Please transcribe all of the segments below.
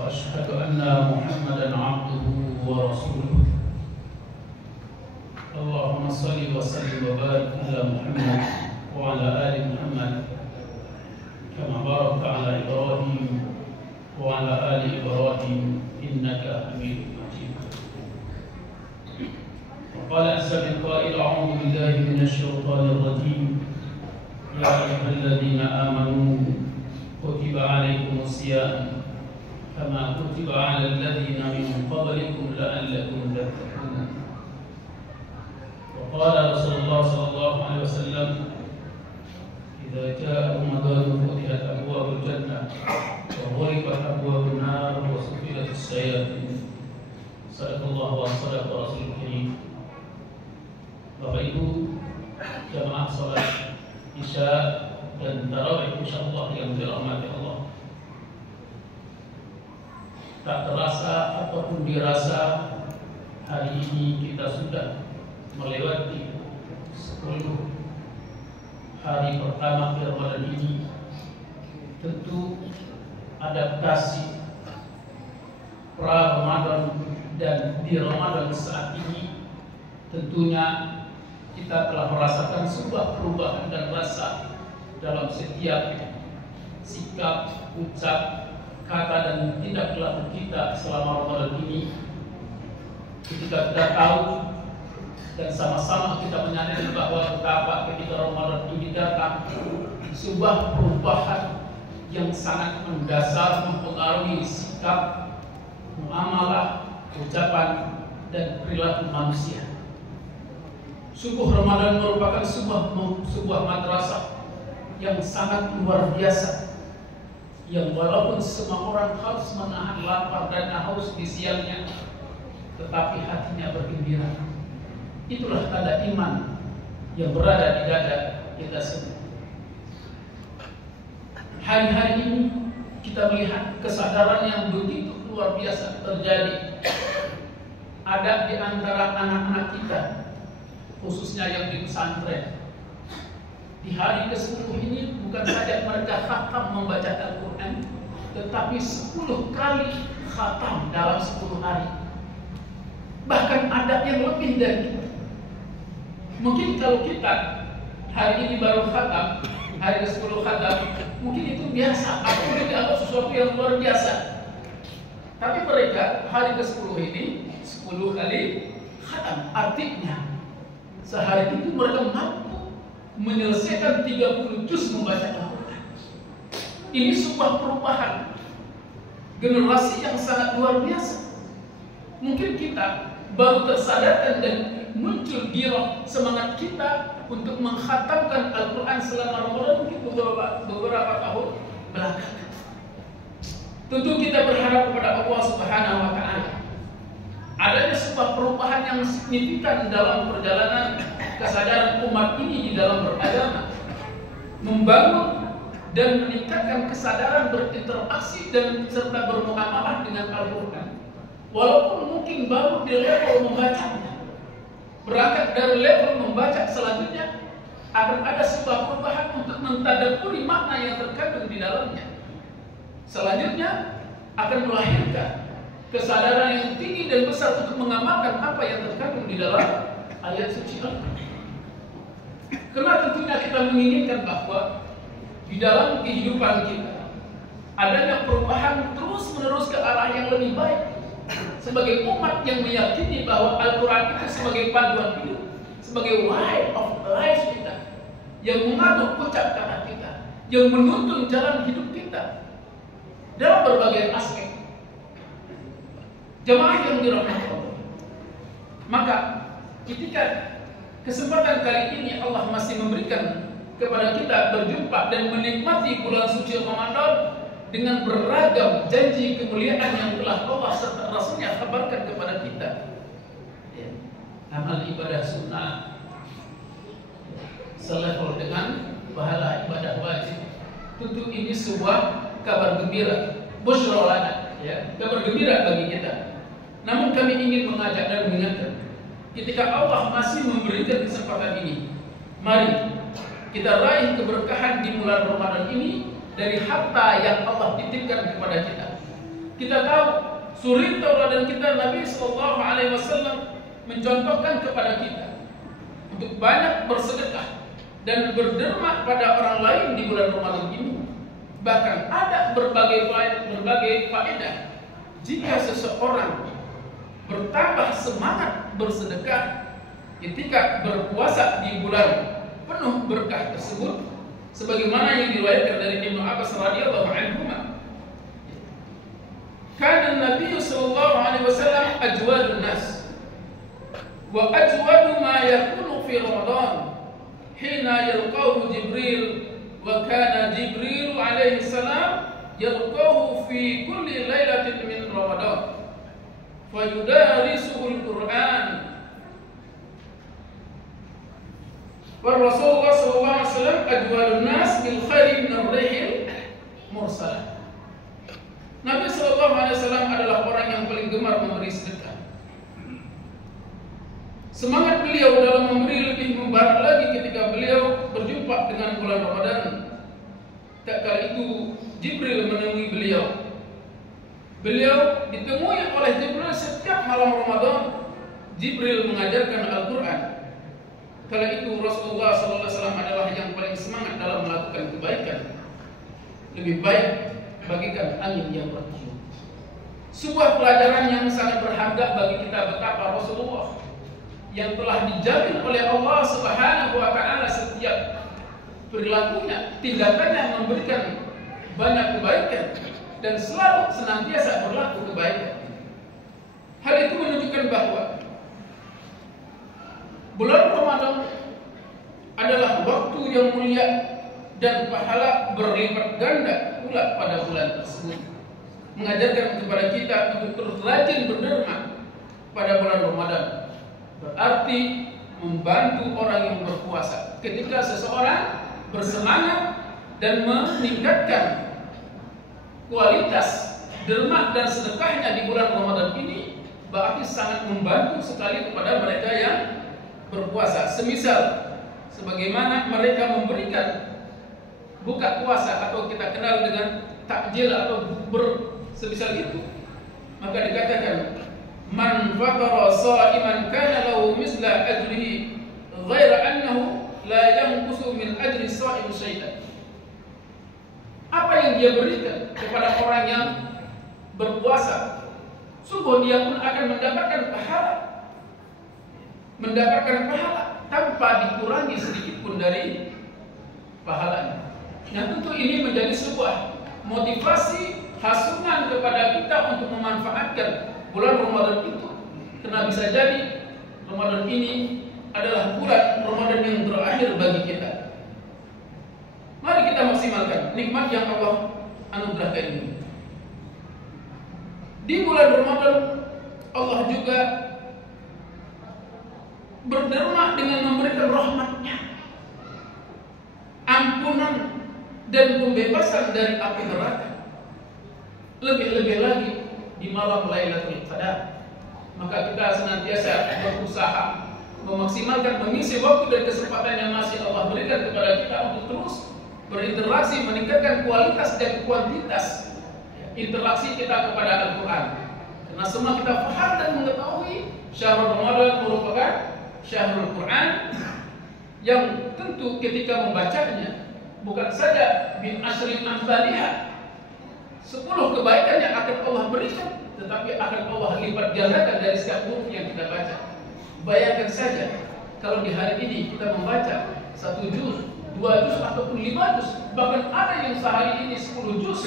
وأشهد أن محمدا عبده ورسوله. اللهم صل وسلم وبارك على محمد وعلى آل محمد كما باركت على إبراهيم وعلى آل إبراهيم إنك حميد مجيد. وقال عز من قائل: أعوذ بالله من الشيطان الرجيم. يا أيها الذين آمنوا كتب عليكم الصيام كما كتب على الذين من قبلكم لعلكم تتقون. وقال رسول الله صلى الله عليه وسلم: إذا جاء رمضان فتحت أبواب الجنة وغلقت أبواب النار وسفلت الشياطين. صدق الله وصدق رسول الكريم. Bapak Ibu jamaah salat Isya dan tarawih insyaallah yang dirahmati Allah. Tak terasa ataupun dirasa hari ini kita sudah melewati 10 hari pertama di Ramadan ini. Tentu adaptasi pra-Ramadan dan di Ramadan saat ini tentunya kita telah merasakan sebuah perubahan dan rasa dalam setiap sikap, ucap, kata dan tindak laku kita selama Ramadan ini. Ketika kita tahu dan sama-sama kita menyadari bahwa betapa ketika Ramadan ini datang, sebuah perubahan yang sangat mendasar mempengaruhi sikap, muamalah, ucapan dan perilaku manusia. Sungguh Ramadan merupakan sebuah madrasah yang sangat luar biasa, yang walaupun semua orang harus menahan lapar dan haus di siangnya, tetapi hatinya bergembira. Itulah tanda iman yang berada di dada kita semua. Hari-hari ini kita melihat kesadaran yang begitu luar biasa terjadi. Ada di antara anak-anak kita, khususnya yang di pesantren. Di hari ke-10 ini bukan saja mereka khatam membaca Al-Quran, tetapi 10 kali khatam dalam 10 hari. Bahkan ada yang lebih dari itu. Mungkin kalau kita hari ini baru khatam, hari ke-10 khatam, mungkin itu biasa, atau mungkin dianggap sesuatu yang luar biasa. Tapi mereka hari ke-10 ini 10 kali khatam. Artinya sehari itu mereka mampu menyelesaikan 30 juz membaca Al-Quran. Ini sebuah perubahan generasi yang sangat luar biasa. Mungkin kita baru tersadarkan dan muncul giroh semangat kita untuk mengkhatamkan Al-Quran selama Ramadan mungkin beberapa tahun belakangan. Tentu kita berharap kepada Allah Subhanahu wa Ta'ala adanya sebuah perubahan yang signifikan dalam perjalanan kesadaran umat ini di dalam beragama, membangun dan meningkatkan kesadaran berinteraksi dan serta bermuamalah dengan Al-Quran. Walaupun mungkin baru di level membacanya, berangkat dari level membaca selanjutnya akan ada sebuah perubahan untuk mentadabburi makna yang terkandung di dalamnya. Selanjutnya akan melahirkan kesadaran yang tinggi dan besar untuk mengamalkan apa yang terkandung di dalam ayat suci Al-Quran. Karena tentunya kita menginginkan bahwa di dalam kehidupan kita adanya perubahan terus-menerus ke arah yang lebih baik. Sebagai umat yang meyakini bahwa Al-Quran itu sebagai panduan hidup, sebagai way of life kita, yang mengatur ucap kata kita, yang menuntun jalan hidup kita dalam berbagai aspek. Jemaah yang dirahmati Allah, maka ketika kesempatan kali ini Allah masih memberikan kepada kita berjumpa dan menikmati bulan suci Ramadan dengan beragam janji kemuliaan yang telah Allah serta Rasulnya kabarkan kepada kita. Amal ibadah sunnah selevel dengan pahala ibadah wajib. Tentu ini sebuah kabar gembira, busyra lana, kabar gembira bagi kita. Namun kami ingin mengajak dan mengingatkan, ketika Allah masih memberikan kesempatan ini, mari kita raih keberkahan di bulan Ramadan ini dari harta yang Allah titipkan kepada kita. Kita tahu suri tauladan kita Nabi Sallallahu Alaihi Wasallam mencontohkan kepada kita untuk banyak bersedekah dan berderma pada orang lain di bulan Ramadan ini. Bahkan ada berbagai faedah jika seseorang bertambah semangat bersedekah ketika berpuasa di bulan penuh berkah tersebut, sebagaimana yang diriwayatkan dari Ibnu Abbas radhiyallahu anhu. Kana Nabi sallallahu alaihi wasallam ajwadun nas wa ajwadu ma yakunu fi Ramadan hina yalqahu Jibril wa kana Jibril alaihi salam yalqahu fi kulli lailatin min Ramadan fayudarisuhu al-Qur'an wa Rasulullah sallallahu alaihi wasallam ajwadun nas bil khairi min ar-rihil mursalah. Nabi sallallahu alaihi wasallam adalah orang yang paling gemar memberi sedekah. Semangat beliau dalam memberi lebih membarak lagi ketika beliau berjumpa dengan bulan Ramadan. Tak kala itu Jibril menemui beliau. Beliau ditemui oleh Jibril setiap malam Ramadan. Jibril mengajarkan Al-Quran. Kala itu Rasulullah sallallahu alaihi wasallam adalah yang paling semangat dalam melakukan kebaikan. Lebih baik bagikan angin yang bertiup. Sebuah pelajaran yang sangat berharga bagi kita betapa Rasulullah yang telah dijamin oleh Allah Subhanahu wa taala setiap perilakunya, tindakannya memberikan banyak kebaikan dan selalu senantiasa berlaku kebaikan. Hal itu menunjukkan bahwa bulan Ramadan adalah waktu yang mulia dan pahala berlipat ganda pula pada bulan tersebut. Mengajarkan kepada kita untuk terus rajin berderma pada bulan Ramadan. Berarti membantu orang yang berpuasa. Ketika seseorang bersemangat dan meningkatkan kualitas derma dan sedekahnya di bulan Ramadan ini, berarti sangat membantu sekali kepada mereka yang berpuasa. Semisal sebagaimana mereka memberikan buka puasa atau kita kenal dengan takjil atau bukber semisal itu, maka dikatakan man fatara sha'iman kana lahu misla ajrihi ghaira annahu la yanqusu min ajri sha'im syai'an. Apa yang dia berikan kepada orang yang berpuasa, sungguh dia pun akan mendapatkan pahala tanpa dikurangi sedikit pun dari pahalanya. Nah, tentu ini menjadi sebuah motivasi hasungan kepada kita untuk memanfaatkan bulan Ramadan itu, karena bisa jadi Ramadan ini adalah bulan Ramadan yang terakhir bagi kita. Mari kita maksimalkan nikmat yang Allah anugerahkan ini. Di bulan Ramadan Allah juga berderma dengan memberikan rahmat-Nya, ampunan dan pembebasan dari api neraka. Lebih-lebih lagi di malam Lailatul Qadar, maka kita senantiasa berusaha memaksimalkan mengisi waktu dan kesempatan yang masih Allah berikan kepada kita untuk terus berinteraksi, meningkatkan kualitas dan kuantitas interaksi kita kepada Al-Quran. Karena semua kita paham dan mengetahui Syahrul Ramadan merupakan Syahrul Quran yang tentu ketika membacanya bukan saja bin asyrin amsalihah, 10 kebaikan yang akan Allah berikan, tetapi akan Allah lipat gandakan dari setiap huruf yang kita baca. Bayangkan saja kalau di hari ini kita membaca 1 juz, 2 juz ataupun 5 juz, bahkan ada yang sehari ini 10 juz,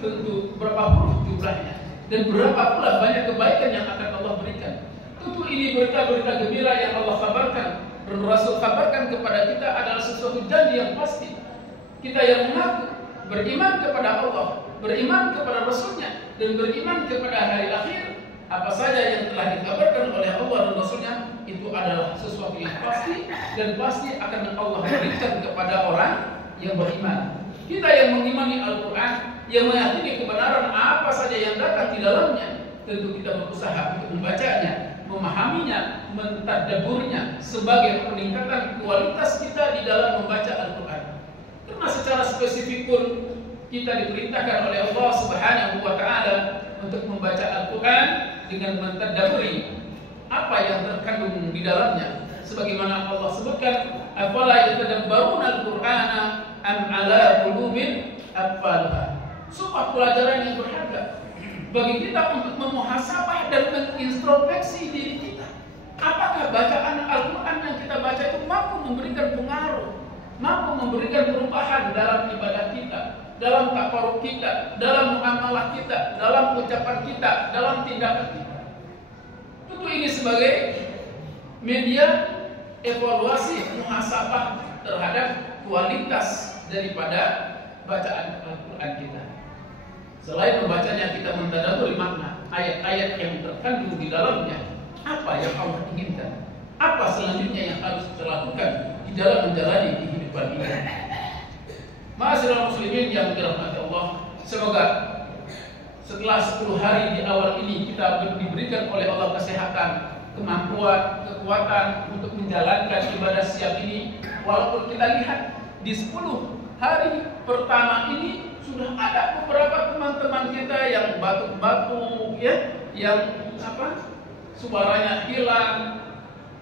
tentu berapa huruf jumlahnya dan berapa pula banyak kebaikan yang akan Allah berikan. Tentu ini berita-berita gembira yang Allah kabarkan dan Rasul kabarkan kepada kita adalah sesuatu janji yang pasti. Kita yang mengaku beriman kepada Allah, beriman kepada Rasulnya, dan beriman kepada hari akhir, apa saja yang telah dikabarkan oleh Allah dan Rasulnya itu adalah sesuatu yang pasti dan pasti akan Allah berikan kepada orang yang beriman. Kita yang mengimani Al-Quran, yang meyakini kebenaran apa saja yang datang di dalamnya, tentu kita berusaha untuk membacanya, memahaminya, mentadabburnya sebagai peningkatan kualitas kita di dalam membaca Al-Quran. Karena secara spesifik pun kita diperintahkan oleh Allah Subhanahu wa taala Al-Quran dengan mentadabburi apa yang terkandung di dalamnya. Sebagaimana Allah sebutkan, afala yatadabbaruna al-Qur'ana am ala qulubin aqfalha. Sebuah pelajaran yang berharga bagi kita untuk memuhasabah dan mengintrospeksi diri kita. Apakah bacaan Al-Quran yang kita baca itu mampu memberikan pengaruh, mampu memberikan perubahan dalam ibadah kita, dalam takarub kita, dalam muamalah kita, dalam ucapan kita, dalam tindakan kita. Tentu ini sebagai media evaluasi muhasabah terhadap kualitas daripada bacaan Al-Quran kita. Selain membacanya, kita mentadabburi makna ayat-ayat yang terkandung di dalamnya. Apa yang Allah inginkan? Apa selanjutnya yang harus kita lakukan di dalam menjalani kehidupan ini? Ma'asyiral muslimin yang dirahmati Allah, semoga setelah 10 hari di awal ini kita diberikan oleh Allah kesehatan, kemampuan, kekuatan untuk menjalankan ibadah siang ini. Walaupun kita lihat di 10 hari pertama ini sudah ada beberapa teman-teman kita yang batuk-batuk, ya, yang suaranya hilang,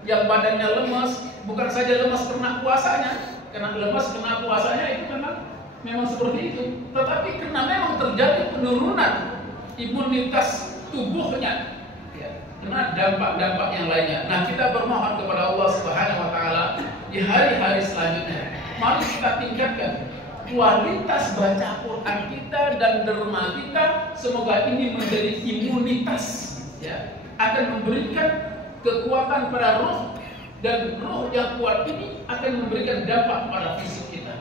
yang badannya lemas. Bukan saja lemas karena puasanya, karena lemas karena puasanya itu memang seperti itu, tetapi karena memang terjadi penurunan imunitas tubuhnya, ya, karena dampak-dampak yang lainnya. Nah, kita bermohon kepada Allah Subhanahu Wa Taala di hari-hari selanjutnya, mari kita tingkatkan kualitas baca Quran kita dan derma kita. Semoga ini menjadi imunitas, ya, akan memberikan kekuatan pada roh, dan roh yang kuat ini akan memberikan dampak pada fisik kita.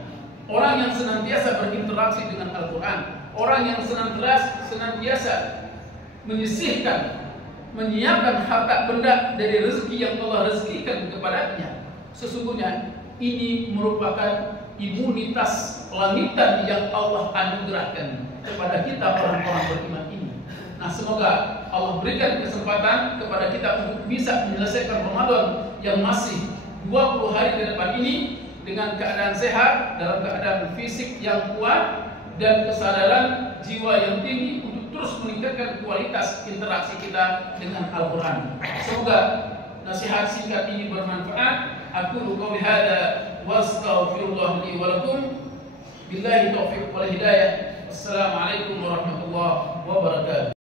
Orang yang senantiasa berinteraksi dengan Al-Quran, orang yang senantiasa menyisihkan, menyiapkan harta benda dari rezeki yang Allah rezekikan kepadanya, sesungguhnya ini merupakan imunitas langitan yang Allah anugerahkan kepada kita orang-orang beriman ini. Nah, semoga Allah berikan kesempatan kepada kita untuk bisa menyelesaikan Ramadan yang masih 20 hari ke depan ini dengan keadaan sehat, dalam keadaan fisik yang kuat, dan kesadaran jiwa yang tinggi untuk terus meningkatkan kualitas interaksi kita dengan Al-Quran. Semoga nasihat singkat ini bermanfaat. Aku qouli hadza wa astaghfirullah li wa lakum. Billahi taufiq wal hidayah. Assalamualaikum warahmatullahi wabarakatuh.